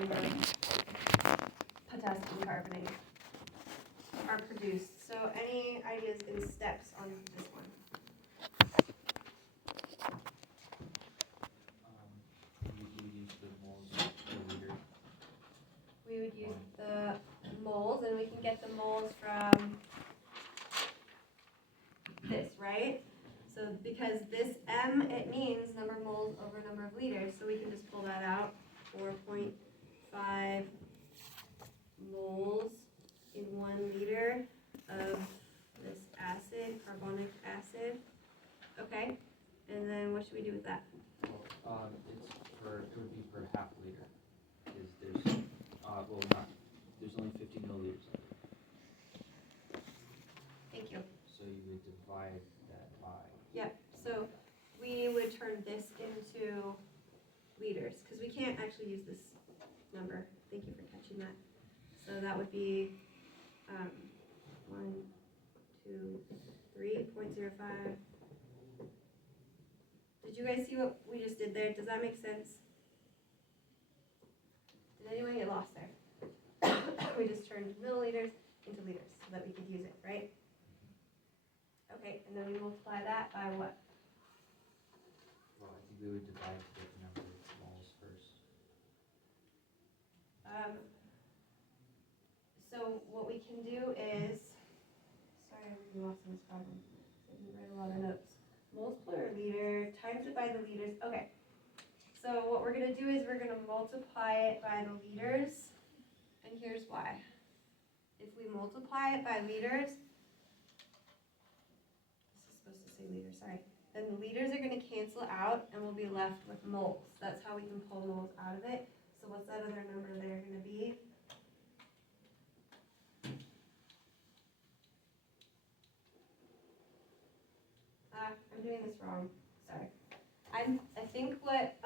number of potassium carbonate are produced. So any ideas in steps on this one? You use the moles per liter. We would use the moles, and we can get the moles from this, right? So because this M, it means number of moles over number of liters, so we can just pull that out. 4.5 moles in 1 liter of this acid, carbonic acid. Okay, and then what should we do with that? Well, it would be per half liter, because there's, there's only 50 milliliters of it. Thank you. So you would divide that by. Yep, so we would turn this into liters, because we can't actually use this number. Thank you for catching that. So that would be 1, 2, 3.05. Did you guys see what we just did there? Does that make sense? Did anyone get lost there? We just turned milliliters into liters so that we could use it, right? Okay, and then we multiply that by what? Well, I think we would divide to get the number of moles first. So what we can do is, sorry, I'm really lost in this problem. I didn't write a lot of notes. Moles per liter times it by the liters. Okay. So what we're gonna do is we're gonna multiply it by the liters, and here's why. If we multiply it by liters, this is supposed to say liters, sorry. Then the liters are gonna cancel out, and we'll be left with moles. That's how we can pull moles out of it. So what's that other number there gonna be? I'm doing this wrong. Sorry. I think what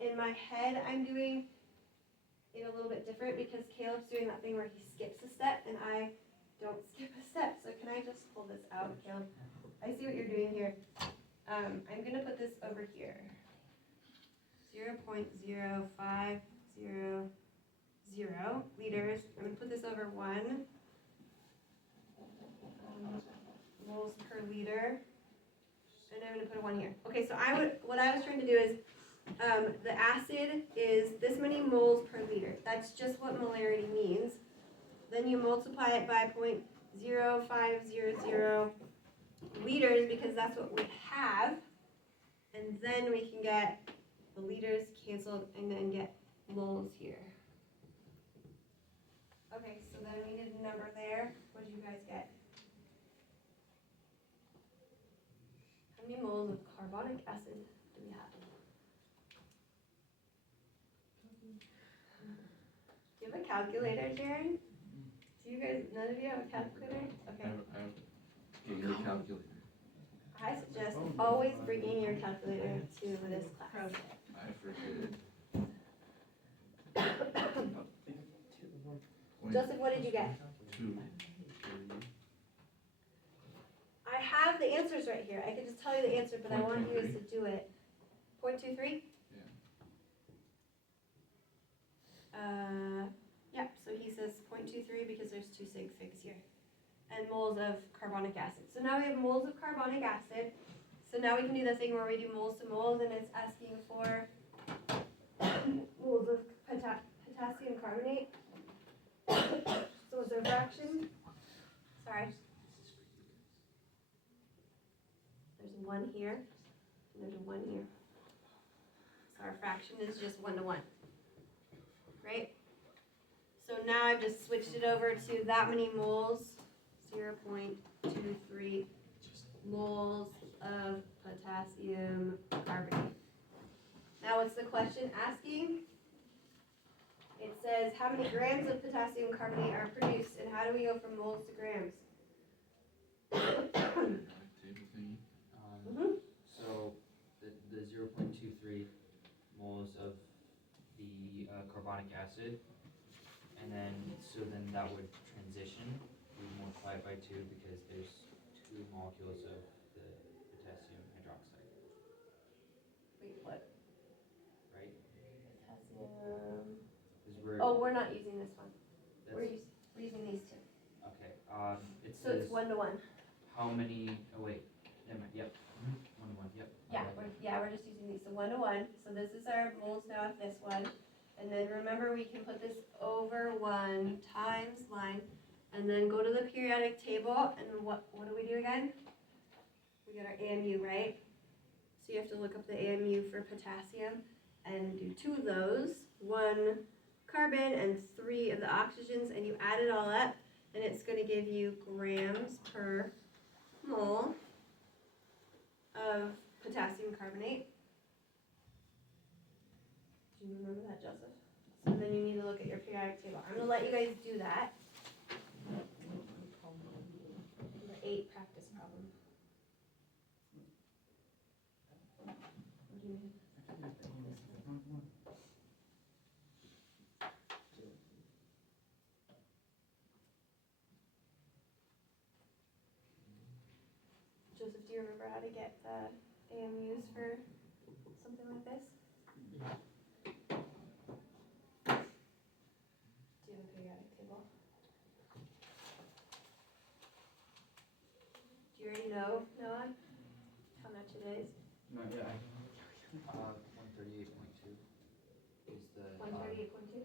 in my head I'm doing it a little bit different because Caleb's doing that thing where he skips a step and I don't skip a step. So can I just pull this out, Caleb? I see what you're doing here. I'm gonna put this over here. 0.0500 liters. I'm gonna put this over 1 moles per liter. And I'm going to put a 1 here. Okay, so what I was trying to do is, the acid is this many moles per liter. That's just what molarity means. Then you multiply it by 0.0500 liters because that's what we have. And then we can get the liters canceled and then get moles here. Okay, so then we did a number there. What did you guys get? How many moles of carbonic acid do we have? Do you have a calculator, Jaron? Do you guys, none of you have a calculator? Okay. Get your calculator. I suggest always bringing your calculator to this class. I forget. Joseph, what did you get? 2. I have the answers right here. I could just tell you the answer, but I want you guys to do it. 0.23? Yeah, so he says 0.23 because there's 2 sig figs here. And moles of carbonic acid. So now we have moles of carbonic acid. So now we can do the thing where we do moles to moles, and it's asking for moles of potassium carbonate. So is there fraction? Sorry. There's a 1 here, and there's a 1 here. So our fraction is just 1 to 1. Right? So now I've just switched it over to that many moles, 0.23 moles of potassium carbonate. Now what's the question asking? It says how many grams of potassium carbonate are produced, and how do we go from moles to grams? So the 0.23 moles of the carbonic acid, and then that would transition. We multiply it by 2 because there's 2 molecules of the potassium hydroxide. Wait, what? Right? Potassium. Because Oh, we're not using this one. We're That's, using these two. okay, it So it's says 1-to-1. how many, oh wait, never mind, yep, 1 to 1, yep. Yeah, we're just using these. So 1-to-1. So this is our moles now of this one. And then remember we can put this over 1 times line and then go to the periodic table and what do we do again? We get our AMU, right? So you have to look up the AMU for potassium and do 2 of those, 1 carbon and 3 of the oxygens, and you add it all up and it's going to give you grams per mole of potassium carbonate. Do you remember that, Joseph? So then you need to look at your periodic table. I'm going to let you guys do that. Number 8 practice problem. What do you mean? Joseph, do you remember how to get the AMUs for something like this? Do you have a periodic table? Do you already know, Noah, how much it is? Not yet. 138.2 is the, 138.2?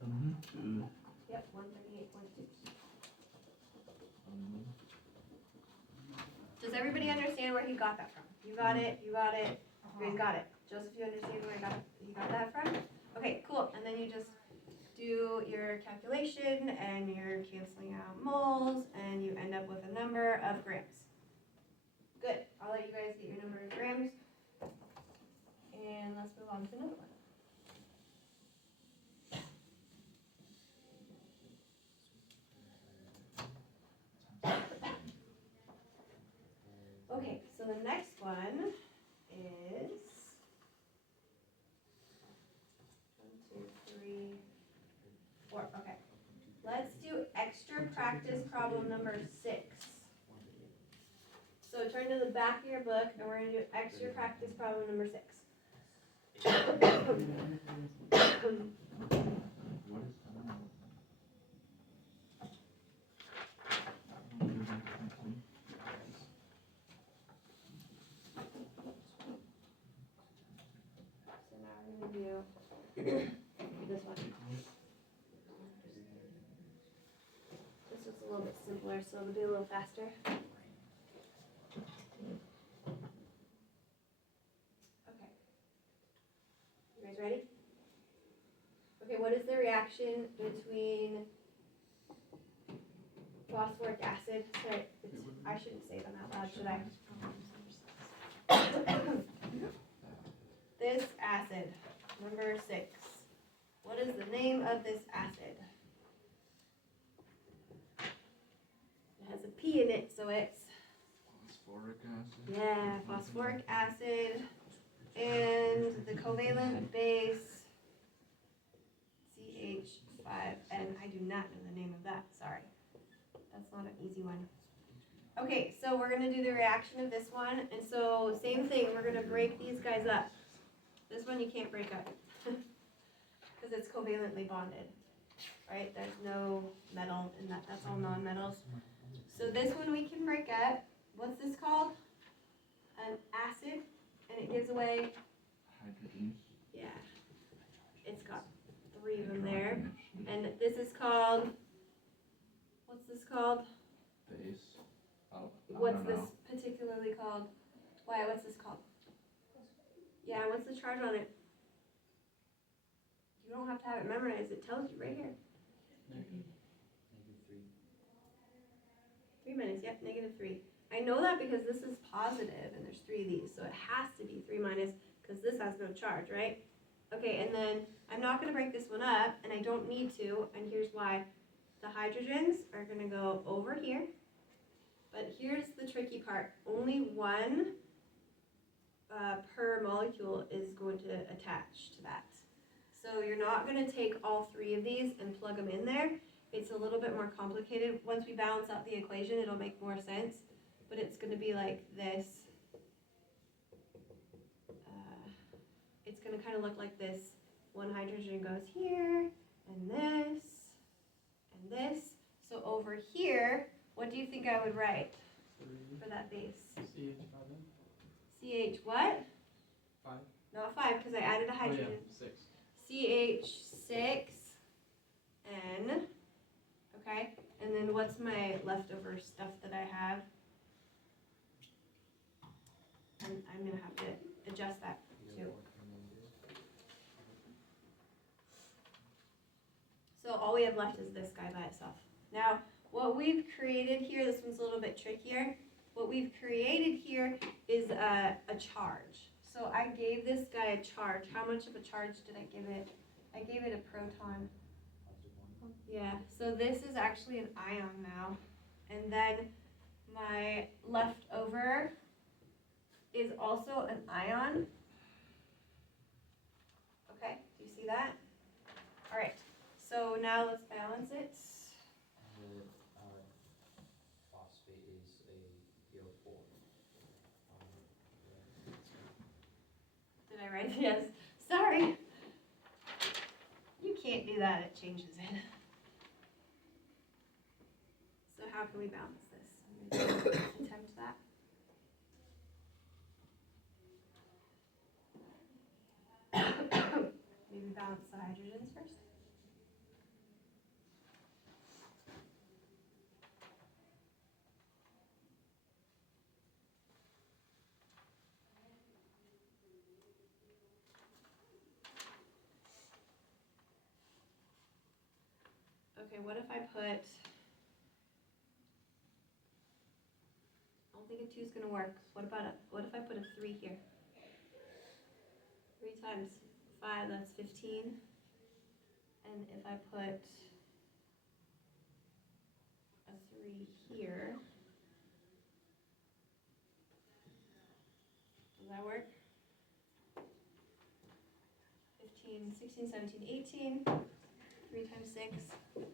AMU. Yep, 138.2. Does everybody understand where he got that from? You got it, you got it, you guys got it. Joseph, you understand where you got that from? Okay, cool. And then you just do your calculation and you're canceling out moles and you end up with a number of grams. Good. I'll let you guys get your number of grams. And let's move on to another one. Okay, so the next one is 1, 2, 3, 4. Okay. Let's do extra practice problem number 6. So turn to the back of your book and we're going to do extra practice problem number 6. So now we're going to do this one. This one's a little bit simpler, so it'll be a little faster. Okay. You guys ready? Okay, what is the reaction between phosphoric acid? Sorry, I shouldn't say them out loud, should I? This acid, number 6. What is the name of this acid? It has a P in it, so it's Phosphoric acid? yeah, phosphoric acid. And the covalent base CH5N. I do not know the name of that, sorry. That's not an easy one. Okay, so we're going to do the reaction of this one. And so same thing, we're going to break these guys up. This one you can't break up because it's covalently bonded, right? There's no metal in that. That's all nonmetals. So this one we can break up. What's this called? An acid, and it gives away, Hydrogens. yeah, it's got 3 of them there. And this is called, what's this called? Base. What's this particularly called? Why, what's this called? Yeah, what's the charge on it? You don't have to have it memorized, it tells you right here. -3. 3 minus, yep, -3. I know that because this is positive and there's 3 of these, so it has to be 3 minus because this has no charge, right? Okay, and then I'm not going to break this one up, and I don't need to, and here's why. The hydrogens are going to go over here, but here's the tricky part. Only 1 per molecule is going to attach to that. So you're not going to take all 3 of these and plug them in there. It's a little bit more complicated. Once we balance out the equation, it'll make more sense. But it's going to be like this. It's going to kind of look like this. 1 hydrogen goes here, here, what do you think I would write 3. for that base? CH5. CH what? 5. Not 5, because I added a Oh hydrogen. yeah, 6. CH6N. Okay, and then what's my leftover stuff that I have? I'm gonna have to adjust that too. So all we have left is this guy by itself. Now, what we've created here, this one's a little bit trickier. What we've created here is a charge. So I gave this guy a charge. How much of a charge did I give it? I gave it a proton. Yeah, so this is actually an ion now. And then my leftover is also an ion. Okay, do you see that? All right, so now let's balance it. The phosphate is a PO4. Did I write? Yes. Sorry. You can't do that, it changes it. So how can we balance this? I'm going to attempt that. Maybe balance the hydrogens first. Okay, what if I put, I don't think a 2 is going to work. What if I put a 3 here? 3 times 5, that's 15. And if I put a 3 here, does that work? 15, 16, 17, 18. 3 times 6. Is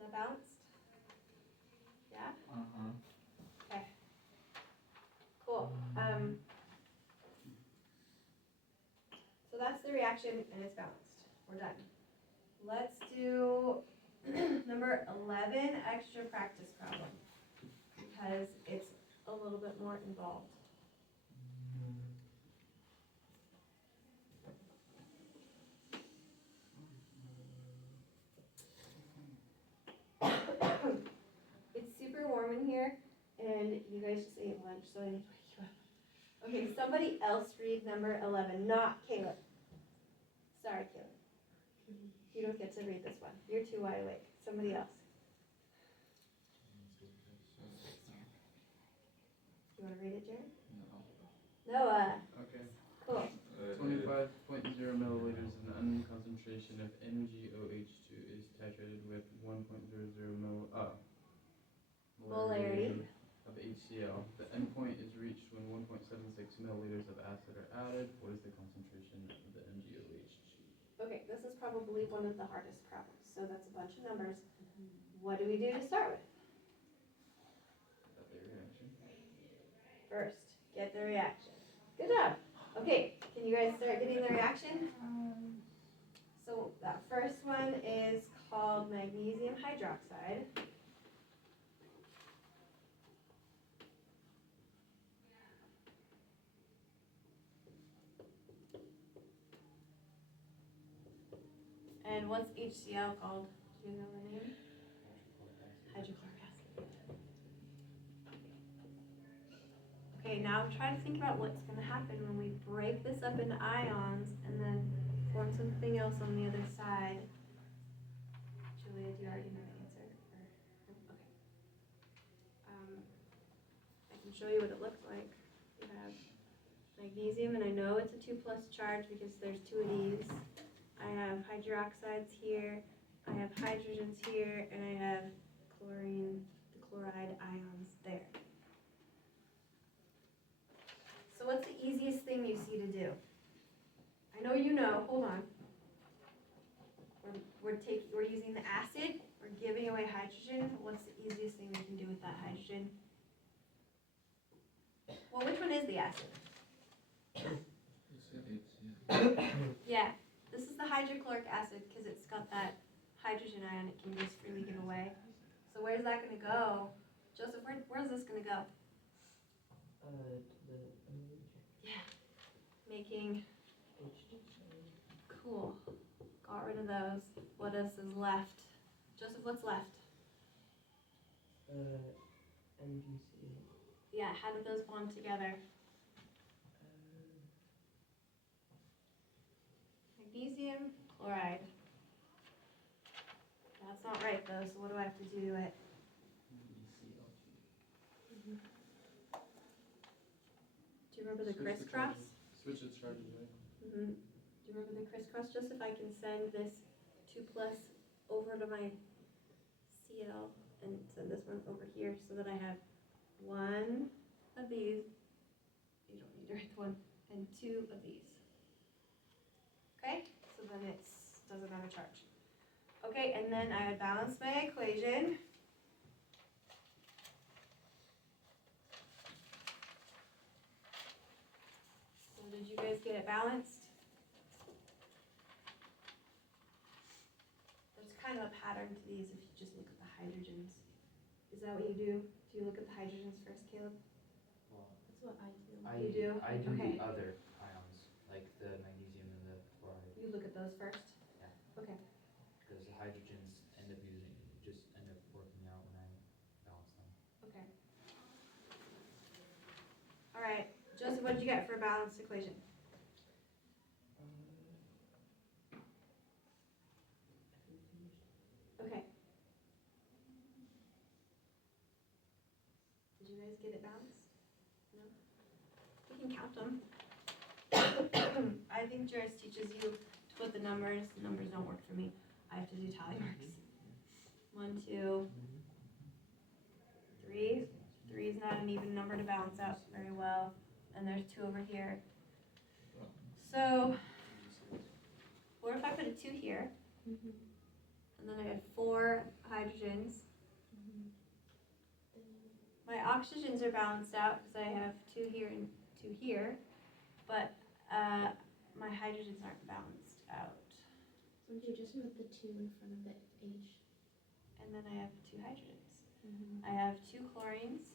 that balanced? Yeah? Okay. Cool. So that's the reaction and it's balanced. We're done. Let's do number 11, extra practice problem. Because it's a little bit more involved. It's super warm in here, and you guys just ate lunch, so I need to wake you up. Okay, somebody else read number 11, not Caleb. Sorry, Caleb. You don't get to read this one. You're too wide awake. Somebody else. You want to read it, Jared? No. Noah. Okay. Cool. 25.0 milliliters in N concentration of NgOH2 is titrated with 1.00 Molarity of HCl. The endpoint is reached when 1.76 milliliters of acid are added. What is the concentration of the NgOH2? Okay, this is probably one of the hardest problems. So that's a bunch of numbers. What do we do to start with? Got the reaction. First, get the reaction. Good job. Okay, can you guys start getting the reaction? So that first one is called magnesium hydroxide. And what's HCl called? Do you know the name? Hydrochloric acid. Okay, now try to think about what's going to happen when we break this up into ions and then form something else on the other side. Julia, do you already know the answer? Okay. I can show you what it looks like. You have magnesium, and I know it's a 2+ charge because there's 2 of these. I have hydroxides here, I have hydrogens here, and I have chlorine, the chloride ions there. So what's the easiest thing you see to do? I know you know, hold on. We're using the acid, we're giving away hydrogen. What's the easiest thing we can do with that hydrogen? Well, which one is the acid? Yeah, this is the hydrochloric acid because it's got that hydrogen ion it can just freely give away. So where's that gonna go? Joseph, where's this gonna go? Yeah. Making, cool. Got rid of those. What else is left? Joseph, what's left? MgC. Yeah, how did those bond together? Magnesium chloride. That's not right though, so what do I have to do to it? Do you remember the Switch the crisscross? charges. Switch its charges, right? Mm-hmm. Do you remember the crisscross, Joseph? I can send this 2 plus over to my Cl and send this one over here so that I have 1 of these. You don't need to write the one. And 2 of these. Okay? So then it doesn't have a charge. Okay, and then I would balance my equation. So did you guys get it balanced? There's kind of a pattern to these if you just look at the hydrogens. Is that what you do? Do you look at the hydrogens first, Caleb? Well, That's what I do. You do? I do Okay. the other ions, like the magnesium and the chloride, You look at those first? Yeah. Okay. because the hydrogens end up working out when I balance them. Okay. All right, Joseph, what did you get for a balanced equation? Okay. Did you guys get it balanced? No? We can count them. I think Juris teaches you to put the numbers. The numbers don't work for me. I have to do tally marks. 1, 2, 3. 3 is not an even number to balance out very well. And there's 2 over here. So, what if I put a 2 here? And then I had 4 hydrogens. My oxygens are balanced out because I have 2 here and 2 here. But my hydrogens aren't balanced out. Would you just put the 2 in front of the H? And then I have 2 hydrogens. I have 2 chlorines,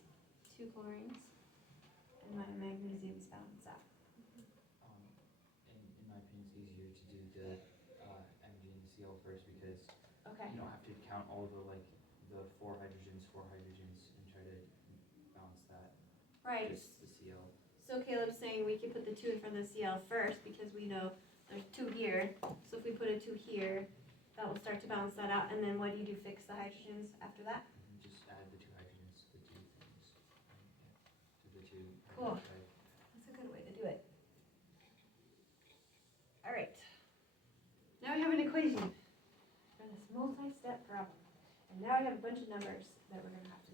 and my magnesium's balanced out. In my opinion, it's easier to do the Mg and Cl first because Okay. you don't have to count all the the 4 hydrogens, and try to balance that. Right. Just the Cl. So Caleb's saying we can put the 2 in front of the Cl first because we know there's 2 here. So if we put a 2 here, that will start to balance that out. And then what do you do? Fix the hydrogens after that? And just add the 2 hydrogens to the 2 things. To the 2 Cool. hydrogen. That's a good way to do it. All right. Now we have an equation for this multi-step problem. And now we have a bunch of numbers that we're going to have to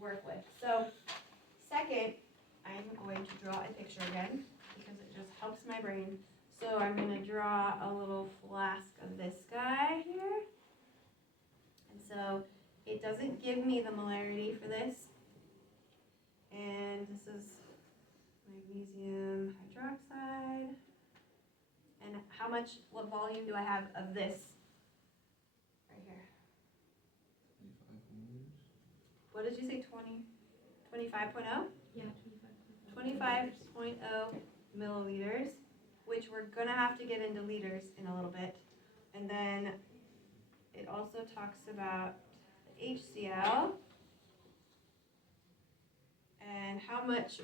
work with. So second, I'm going to draw a picture again because it just helps my brain. So I'm going to draw a little flask of this guy here. And so it doesn't give me the molarity for this. And this is magnesium hydroxide. And what volume do I have of this right here? 25 milliliters. What did you say, 25.0? Yeah, 25.0 milliliters, which we're gonna have to get into liters in a little bit. And then it also talks about the HCl. And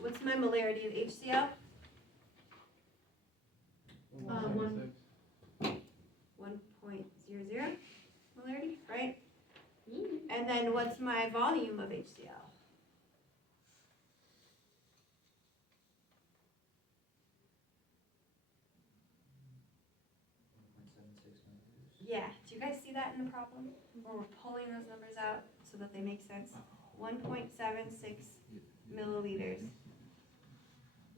what's my molarity of HCl? 1.6. 1.00 molarity, right? And then what's my volume of HCl? 1.76 milliliters. Yeah, do you guys see that in the problem? Where we're pulling those numbers out so that they make sense? 1.76 milliliters.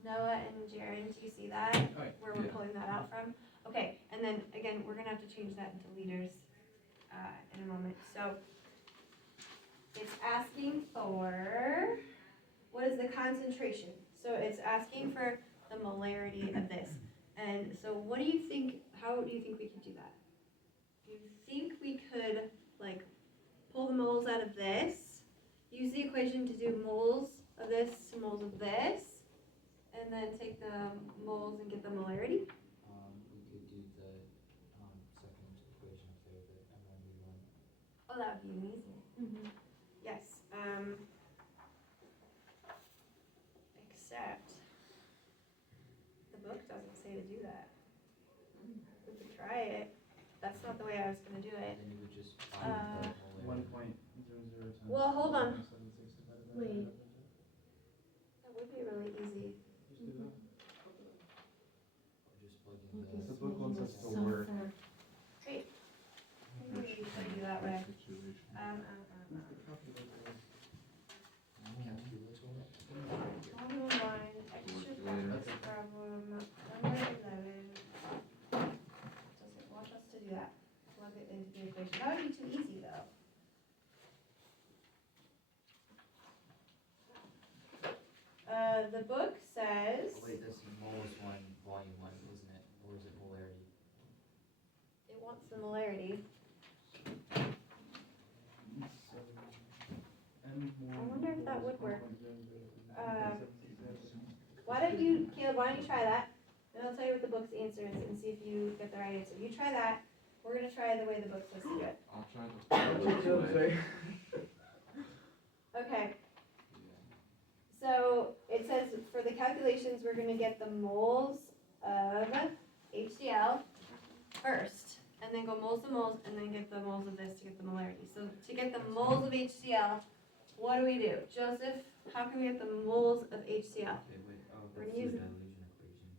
Noah and Jaron, do you see that? Where we're Yeah. pulling that out from? Okay, and then again, we're gonna have to change that into liters in a moment. So it's asking for, what is the concentration? So it's asking for the molarity of this. And so what do you think, how do you think we could do that? Do you think we could pull the moles out of this. Use the equation to do moles of this to moles of this. And then take the moles and get the molarity. We could do the, second equation up there, the M1V1. Oh, that would be even easier. Mm-hmm. Yes, except the book doesn't say to do that. We could try it. That's not the way I was gonna do it. Then you would just find the One molarity. point zero zero times. Well, hold on. 1.76 divided by Wait. Apologia. That would be really easy. Just do that. Or just plug in Okay, the. The book wants us to so work. far. Great. Maybe we should do that way. Situation. Calculator. Problem one, extra practice problem, number 11. Doesn't want us to do that. Plug it into the equation. That would be too easy though. The book says Oh wait, that's moles 1, volume 1, isn't it? Or is it molarity? it wants the molarity. So, M I wonder if that would work. 1.00. Why don't you, Caleb, why don't you try that? And I'll tell you what the book's answer is and see if you get the right answer. You try that. We're gonna try the way the book says to do it. I'll try the way. Okay. So it says for the calculations, we're gonna get the moles of HCl first, and then go moles to moles, and then get the moles of this to get the molarity. So to get the moles of HCl, what do? Joseph, how can we get the moles of HCl? Okay, wait, oh, We're that's gonna the use it. dilution equation.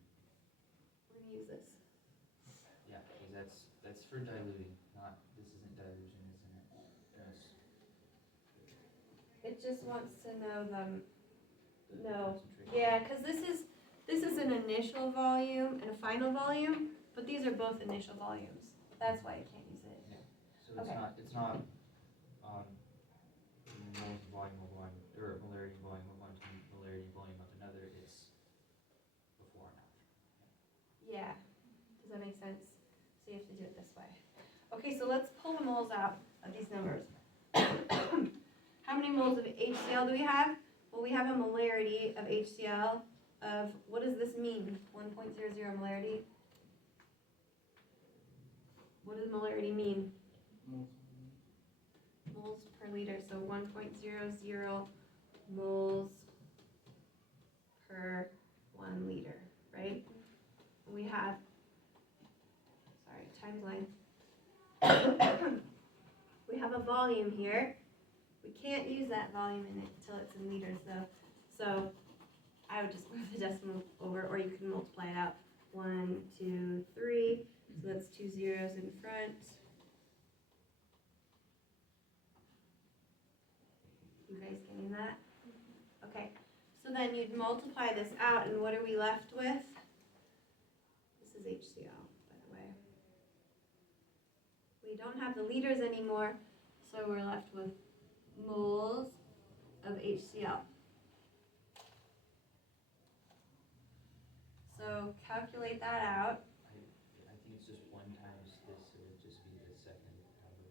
We're gonna use this. Yeah, because that's for diluting, not, this isn't dilution, isn't it? Yes. It just wants to know the, The No. concentration. yeah, cause this is an initial volume and a final volume, but these are both initial volumes. That's why I can't use it. So it's Okay. not, moles volume of one, or molarity volume of one to molarity volume of another, it's before and after. Yeah, does that make sense? So you have to do it this way. Okay, so let's pull the moles out of these numbers. How many moles of HCl do we have? Well, we have a molarity of HCl of, what does this mean? 1.00 molarity? What does molarity mean? Moles per liter, so 1.00 moles per 1 liter, right? We have, sorry, times line. We have a volume here. We can't use that volume in it until it's in liters though. So I would just move the decimal over, or you can multiply it out. 1, 2, 3, so that's 2 zeros in front. You guys getting that? Okay, so then you'd multiply this out, and what are we left with? This is HCl, by the way. We don't have the liters anymore, so we're left with moles of HCl. So calculate that out. I think it's just 1 times this, so it'd just be the second number.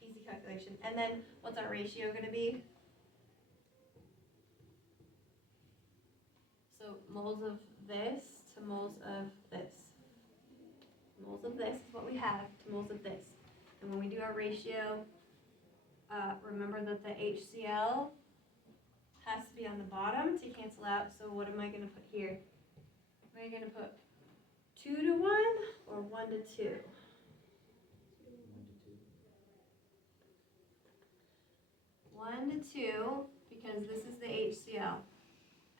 Easy calculation. And then what's our ratio gonna be? So moles of this to moles of this. Moles of this is what we have to moles of this. And when we do our ratio, remember that the HCl has to be on the bottom to cancel out. So what am I gonna put here? Am I gonna put 2 to 1 or 1 to 2? 1 to 2. 1 to 2, because this is the HCl,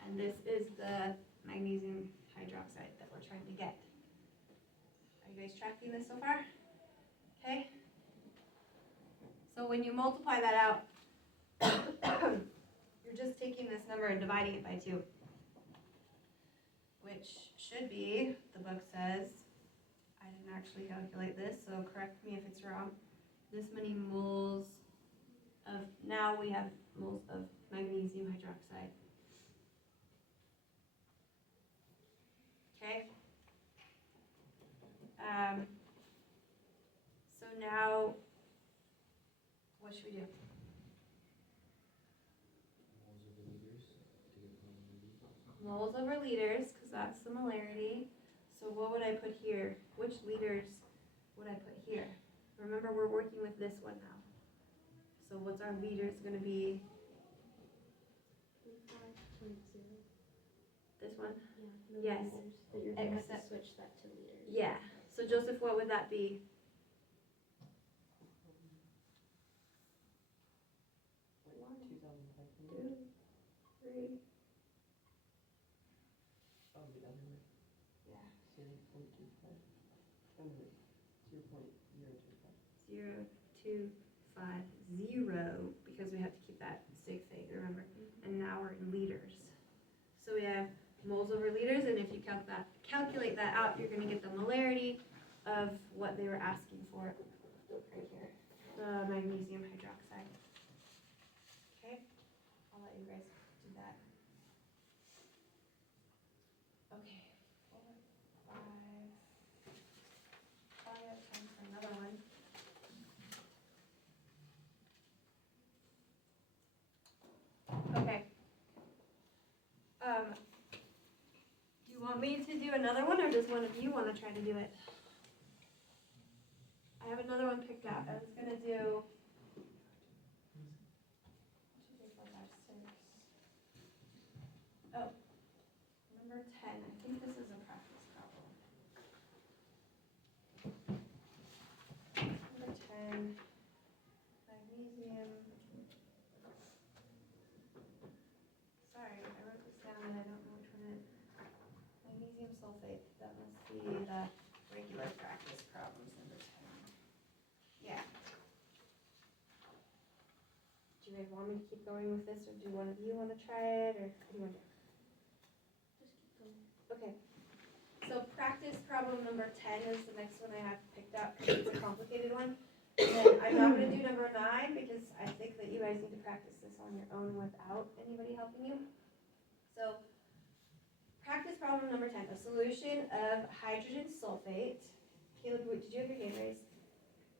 and this is the magnesium hydroxide that we're trying to get. Are you guys tracking this so far? Okay? So when you multiply that out, you're just taking this number and dividing it by 2, which should be, the book says, I didn't actually calculate this, so correct me if it's wrong, this many moles of, now we have moles of magnesium hydroxide. Okay? So now What should we do? Moles over liters to get molarity. Moles over liters, because that's similarity. So what would I put here? Which liters would I put here? Remember, we're working with this one now. So what's our liters gonna be? 25.0. This one? Yeah, Yes. milliliters. But you're gonna have to Except- switch that to liters. Yeah. So Joseph, what would that be? 2, 3. Yeah. 0.250, because we have to keep that sig thing, remember? And now we're in liters. So we have moles over liters, and if you calculate that out, you're gonna get the molarity of what they were asking for right here, the magnesium hydroxide. Okay, I'll let you guys do that. Okay, 4, 5. Probably have time for another one. Okay. Do you want me to do another one, or does one of you want to try to do it? I have another one picked out. I was gonna do. 1, 2, 3, 4, 5, 6. Oh, number 10. I think this is a practice problem. Number 10. Magnesium. Sorry, I wrote this down and I don't know which one it is. Magnesium sulfate. That must be the regular practice problems, number 10. Yeah. Do you guys want me to keep going with this, or do one of you want to try it, or what do you want to do? Just keep going. Okay. So practice problem number 10 is the next one I have picked up because it's a complicated one. And then I'm not going to do number 9 because I think that you guys need to practice this on your own without anybody helping you. So practice problem number 10, a solution of hydrogen sulfate. Caleb, wait, did you have your hand raised?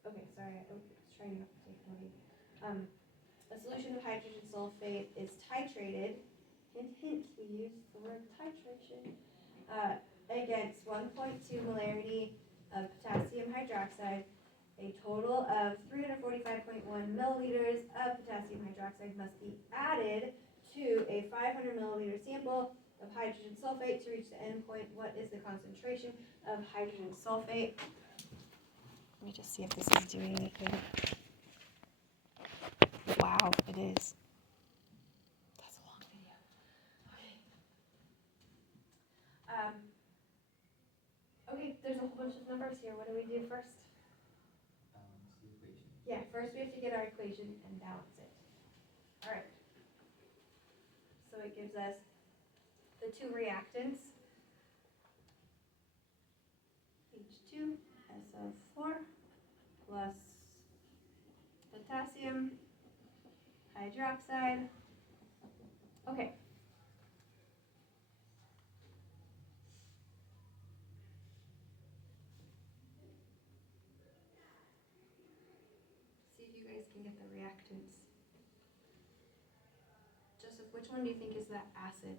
Okay, sorry, I was trying not to take money. A solution of hydrogen sulfate is titrated, hint, hint, we use the word titration, against 1.2 molarity of potassium hydroxide. A total of 345.1 milliliters of potassium hydroxide must be added to a 500 milliliter sample of hydrogen sulfate to reach the end point. What is the concentration of hydrogen sulfate? Let me just see if this is doing anything. Wow, it is. That's a long video. Okay. Okay, there's a whole bunch of numbers here. What do we do first? It's the equation. Yeah, first we have to get our equation and balance it. All right. So it gives us the two reactants, H2SO4 plus potassium hydroxide. Okay. See if you guys can get the reactants. Joseph, which one do you think is the acid?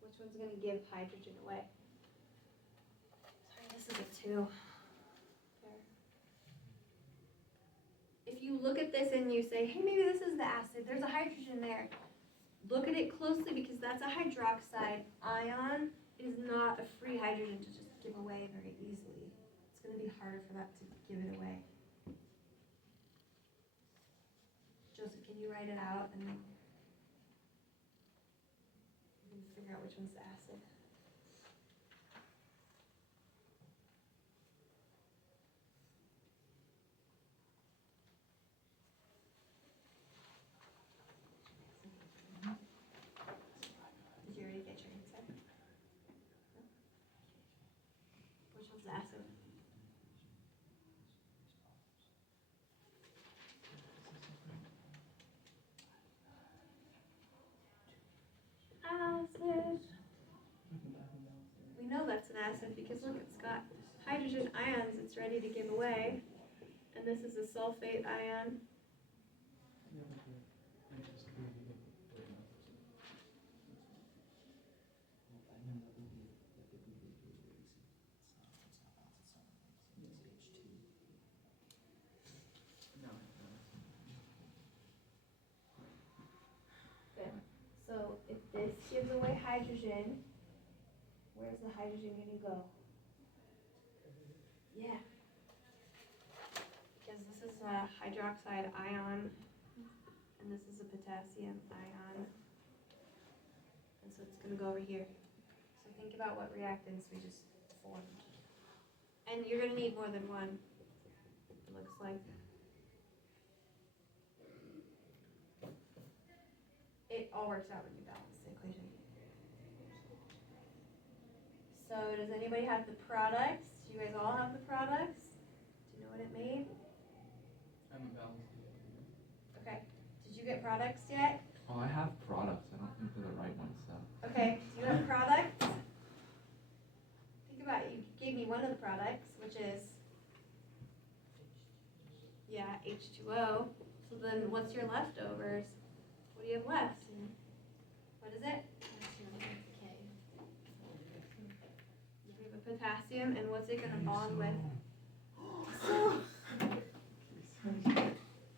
Which one's going to give hydrogen away? Sorry, this is a 2. There. If you look at this and you say, hey, maybe this is the acid, there's a hydrogen there. Look at it closely because that's a hydroxide ion. It is not a free hydrogen to just give away very easily. It's going to be harder for that to give it away. Joseph, can you write it out and then you can figure out which one's the acid? Did you already get your answer? No? Which one's the acid? got hydrogen ions it's ready to give away. And this is a sulfate ion. So if this gives away hydrogen, where's the hydrogen gonna go? Yeah. Because this is a hydroxide ion, and this is a potassium ion. And so it's gonna go over here. So think about what reactants we just formed. And you're gonna need more than one, it looks like. It all works out when you balance the equation. So does anybody have the products? Do you guys all have the products? Do you know what it made? I haven't balanced it yet. Okay. Did you get products yet? Oh, I have products. I don't think they're the right ones though. Okay. Do you have products? Think about it. You gave me one of the products, which is H2O. So then what's your leftovers? What do you have left? What is it? We have a potassium, and what's it going to bond with?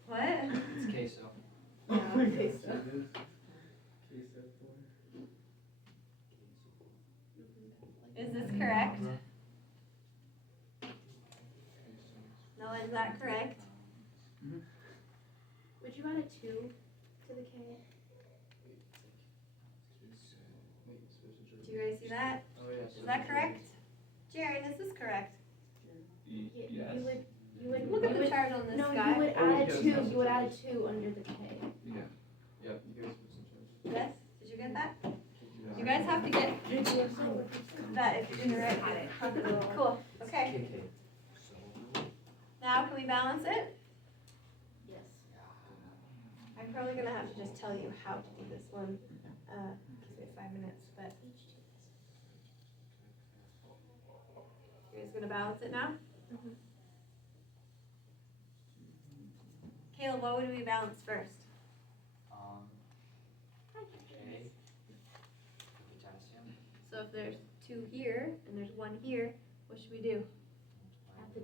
What? It's queso. Okay, so. Is this correct? No, is that correct? Would you add a 2 to the K? Do you guys see that? Oh, yeah. Is that correct? Jared, is this correct? Yes. You would. Look at you the would- chart on this No, guy. you would Oh, add a yes, 2. yes, You would yes. add a 2 under the K. Yeah. Yep, you guys put some charges. Yes? Did you get that? You guys have to get that if you're gonna write it. Cool. Okay. KK. So, Now can we balance it? Yes. I'm probably gonna have to just tell you how to do this one, because we have 5 minutes, but you guys gonna balance it now? Mhm. Caleb, what would we balance first? K, potassium, So if there's 2 here, and there's 1 here, what should we do? Add the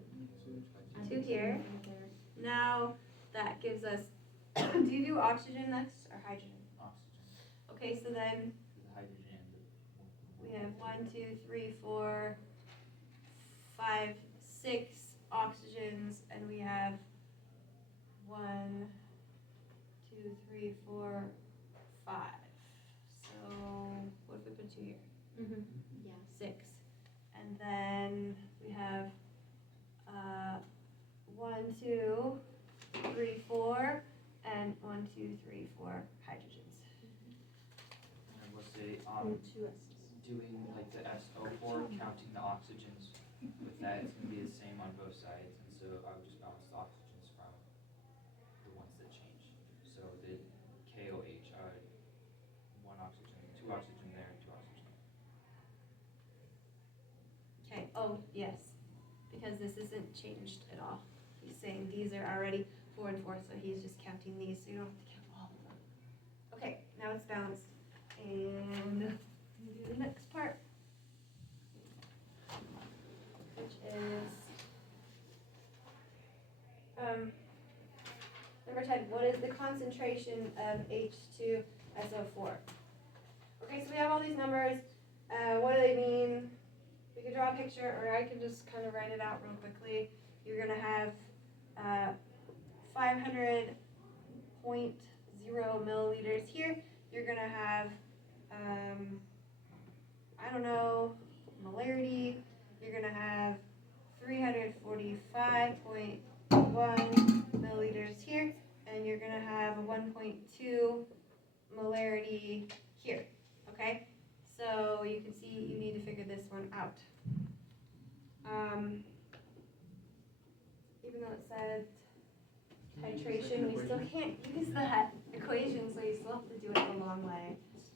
multiplied Two here. There. Now, that gives us, do you do oxygen next, or hydrogen? oxygen, Okay, so then the hydrogen and the. we have 1, 2, 3, 4, 5, 6 oxygens, and we have 1, 2, 3, 4, 5. So what if we put 2 here? Mhm. Yeah. 6. And then we have 1, 2, 3, 4, and 1, 2, 3, 4 hydrogens. And we'll say, 2 S's. doing like the SO4, counting the oxygens with that, it's gonna be the same on both sides, and so I would just balance the oxygens from the ones that change. So the KOH, 1 oxygen, 2 oxygen there, 2 oxygen there. Okay, oh, yes, because this isn't changed at all. He's saying these are already 4 and 4, so he's just counting these, so you don't have to count all of them. Okay, now it's balanced. And we'll do the next part, which is number 10. What is the concentration of H2SO4? Okay, so we have all these numbers. What do they mean? We could draw a picture, or I can just kind of write it out real quickly. You're gonna have 500.0 milliliters here. You're gonna have, I don't know, molarity. You're gonna have 345.1 milliliters here, and you're gonna have a 1.2 molarity here. Okay, so you can see you need to figure this one out. Even though it said titration, we still can't use that equation, so you still have to do it the long way. That's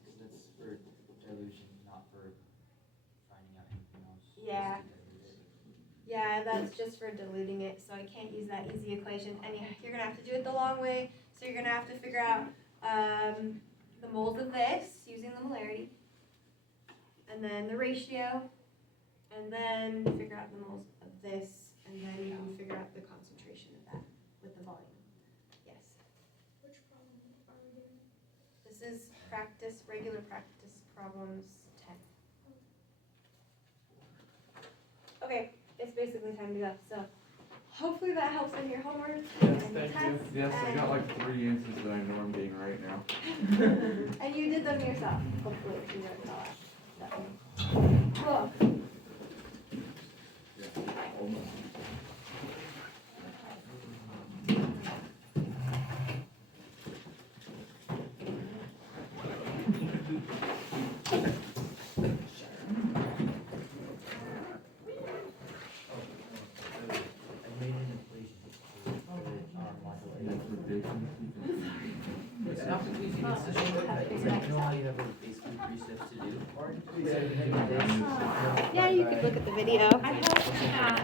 for dilution, not for finding out anything else. just Yeah. to dilute it. Yeah, that's just for diluting it, so I can't use that easy equation, and you're gonna have to do it the long way, so you're gonna have to figure out, the moles of this, using the molarity, and then the ratio, and then figure out the moles of this, and then you can figure out the concentration of that with the volume. Yes, Which problem are we doing? this is practice, regular practice problems 10. Okay, it's basically time to go, so hopefully that helps in your homework. Yes, and your thank you. tests, Yes, I got and- like 3 answers that I know I'm being right now. And you did them yourself, hopefully, if you wrote it all out. So, cool. Yeah, almost. I made an equation for modular. That's ridiculous. It's not confusing, it's just short cut, it's like, you know how you have like basically 3 steps to do? Yeah, you could look at the video. I hope that